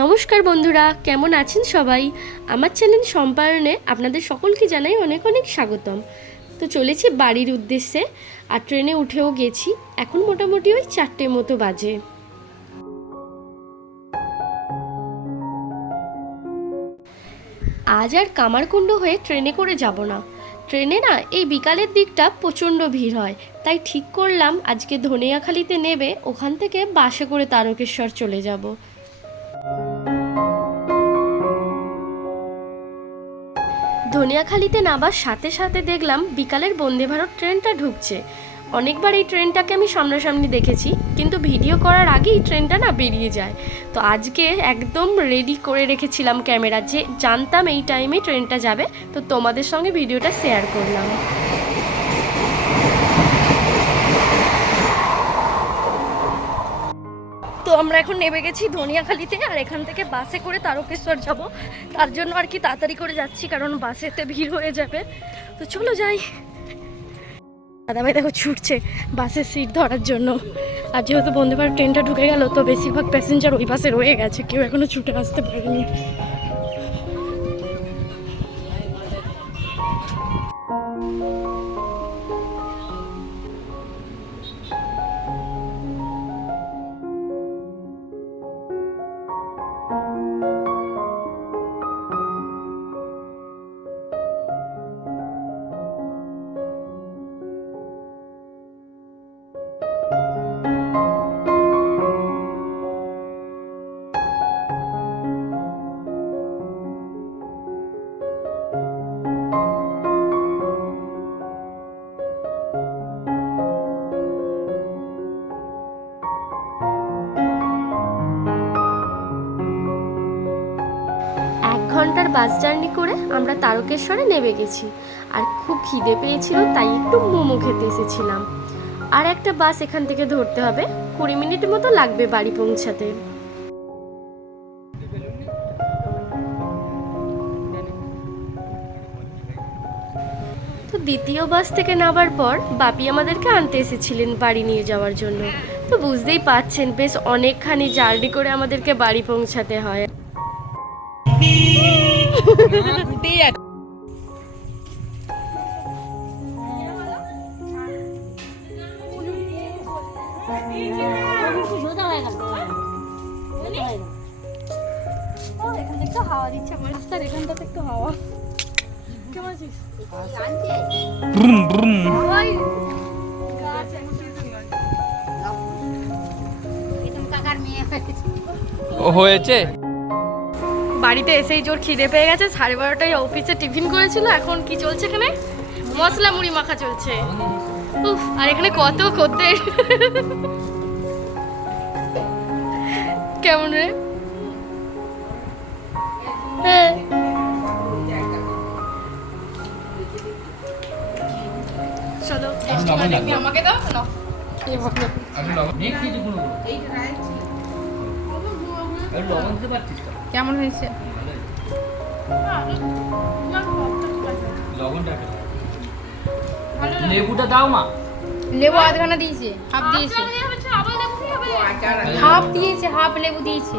নমস্কার বন্ধুরা, কেমন আছেন সবাই? আমার চ্যানেল সম্পায়নে আপনাদের সকলকে জানাই অনেক অনেক স্বাগতম। তো চলেছি বাড়ির উদ্দেশ্যে, আর ট্রেনে উঠেও গেছি। এখন মোটামুটি ওই 4টে মতো বাজে। আজ আর কামারকুণ্ড হয়ে ট্রেনে করে যাব না। ট্রেনে না এই বিকালের দিকটা প্রচণ্ড ভিড় হয়, তাই ঠিক করলাম আজকে ধনিয়াখালিতে নেবে ওখান থেকে বাসে করে তারকেশ্বর চলে যাব। ধনিয়াখালিতে নামার সাথে সাথে দেখলাম বিকালের বন্দে ভারত ট্রেনটা ঢুকছে। অনেকবার এই ট্রেনটাকে আমি সামনাসামনি দেখেছি, কিন্তু ভিডিও করার আগেই ট্রেনটা না বেরিয়ে যায়। তো আজকে একদম রেডি করে রেখেছিলাম ক্যামেরা, যে জানতাম এই টাইমে ট্রেনটা যাবে, তো তোমাদের সঙ্গে ভিডিওটা শেয়ার করলাম। তো আমরা এখন নেমে গেছি ধনিয়াখালিতে, আর এখান থেকে বাসে করে তারকেশ্বর যাব। তার জন্য আর কি তাড়াতাড়ি করে যাচ্ছি, কারণ বাসেতে ভিড় হয়ে যাবে। তো চলো যাই। দাদাভাই দেখো ছুটছে বাসের সিট ধরার জন্য। আর যেহেতু বন্দে ভারত ট্রেনটা ঢুকে গেল, তো বেশিরভাগ প্যাসেঞ্জার ওই পাশে রয়ে গেছে, কেউ এখনো ছুটে আসতে পারেনি। 1 ঘন্টার বাস জার্নি করে আমরা তারকেশ্বরে নেমে গেছি। আর খুব খিদে পেয়েছিল, তাই একটু মোমো খেতে এসেছিলাম। আর একটা বাস এখান থেকে ধরতে হবে, 20 মিনিট মতো লাগবে বাড়ি পৌঁছাতে। তো দ্বিতীয় বাস থেকে নামার পর বাপি আমাদেরকে আনতে এসেছিলেন বাড়ি নিয়ে যাওয়ার জন্য। তো বুঝতেই পাচ্ছেন বেশ অনেকখানি জার্নি করে আমাদেরকে বাড়ি পৌঁছাতে হয়। হাওয়া দিচ্ছে আমার রাস্তার এখানটাতে, একটু হাওয়া। কেমন আছিস? হয়েছে। বাড়িতে এসেই জোর খিদে পেয়ে গেছে। 12:30টায় অফিসে টিফিন করেছিল। এখন কি চলছে এখানে? মশলা মুড়ি মাখা চলছে। উফ, আর এখানে কত খদ্দের। কেমন রে? হ্যাঁ, চলো আমাকে দাও না। কেমন হয়েছে? লেবুটা দাও মা। লেবু আধখানা দিয়েছে, হাফ দিয়েছে, হাফ দিয়েছে, হাফ লেবু দিয়েছে।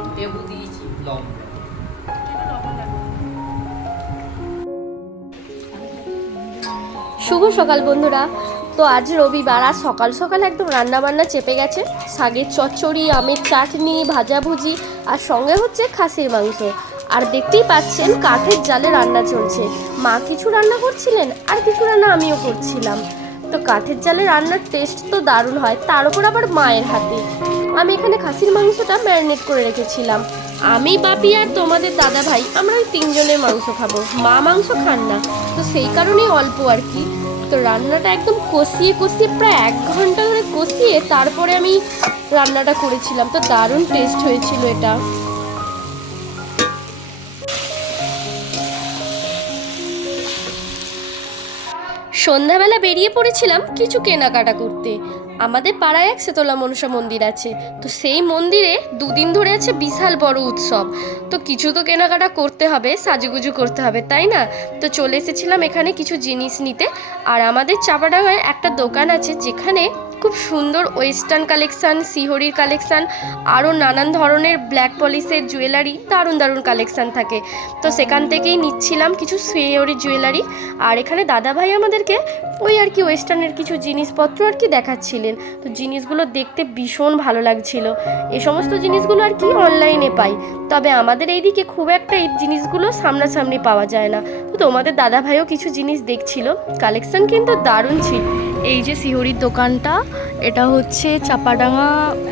শুভ সকাল বন্ধুরা। তো আজ রবিবার, আর সকাল সকাল একদম রান্না বান্না চেপে গেছে। শাকের চচ্চড়ি, আমের চাটনি, ভাজাভুজি, আর সঙ্গে হচ্ছে খাসির মাংস। আর দেখতেই পাচ্ছেন কাঠের জালে রান্না চলছে। মা কিছু রান্না করছিলেন, আর কিছু রান্না আমিও করছিলাম। তো কাঠের জালে রান্নার টেস্ট তো দারুণ হয়, তার উপর আবার মায়ের হাতে। আমি এখানে খাসির মাংসটা ম্যারিনেট করে রেখেছিলাম। আমি, বাপি আর তোমাদের দাদা ভাই, আমরা ওই 3 জনের মাংস খাবো। মা মাংস খান না, তো সেই কারণেই অল্প আর কি। তো রান্নাটা একদম কষিয়ে কষিয়ে প্রায় 1 ঘন্টা ধরে কষিয়ে তারপরে আমি রান্নাটা করেছিলাম। তো দারুণ টেস্ট হয়েছিল এটা। সন্ধ্যাবেলা বেরিয়ে পড়েছিলাম কিছু কেনাকাটা করতে। আমাদের পাড়ায় এক শেতলা মনসা মন্দির আছে, তো সেই মন্দিরে 2 দিন ধরে আছে বিশাল বড় উৎসব। তো কিছু তো কেনাকাটা করতে হবে, সাজুগুজু করতে হবে, তাই না? তো চলে এসেছিলাম এখানে কিছু জিনিস নিতে। আর আমাদের চাপাডাঙ্গায় একটা দোকান আছে যেখানে খুব সুন্দর ওয়েস্টার্ন কালেকশান, সিহরির কালেকশান, আরও নানান ধরনের ব্ল্যাক পলিশের জুয়েলারি, দারুণ দারুণ কালেকশান থাকে। তো সেখান থেকেই নিচ্ছিলাম কিছু সিহরির জুয়েলারি। আর এখানে দাদাভাই আমাদেরকে ওই আর কি ওয়েস্টার্নের কিছু জিনিসপত্র আর কি দেখাচ্ছিলেন। তো জিনিসগুলো দেখতে ভীষণ ভালো লাগছিল। এই সমস্ত জিনিসগুলো আর কি অনলাইনে পাই, তবে আমাদের এইদিকে খুব একটা এই জিনিসগুলো সামনাসামনি পাওয়া যায় না। তো তোমাদের দাদাভাইও কিছু জিনিস দেখছিল, কালেকশান কিন্তু দারুণ ছিল। এই যে সিহরির দোকানটা, এটা হচ্ছে চাপাডাঙ্গা,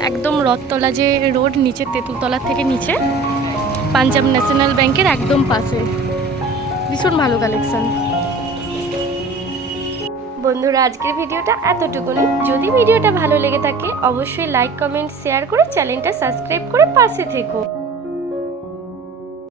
একদম রথতলা যে রোড, নিচে তেঁতুলতলা থেকে নিচে, পাঞ্জাব ন্যাশনাল ব্যাংকের একদম পাশে। ভীষণ ভালো কালেকশান। বন্ধুরা, আজকের ভিডিওটা এতটুকুনি। যদি ভিডিওটা ভালো লেগে থাকে অবশ্যই লাইক, কমেন্ট, শেয়ার করে চ্যানেলটা সাবস্ক্রাইব করে পাশে থেকো।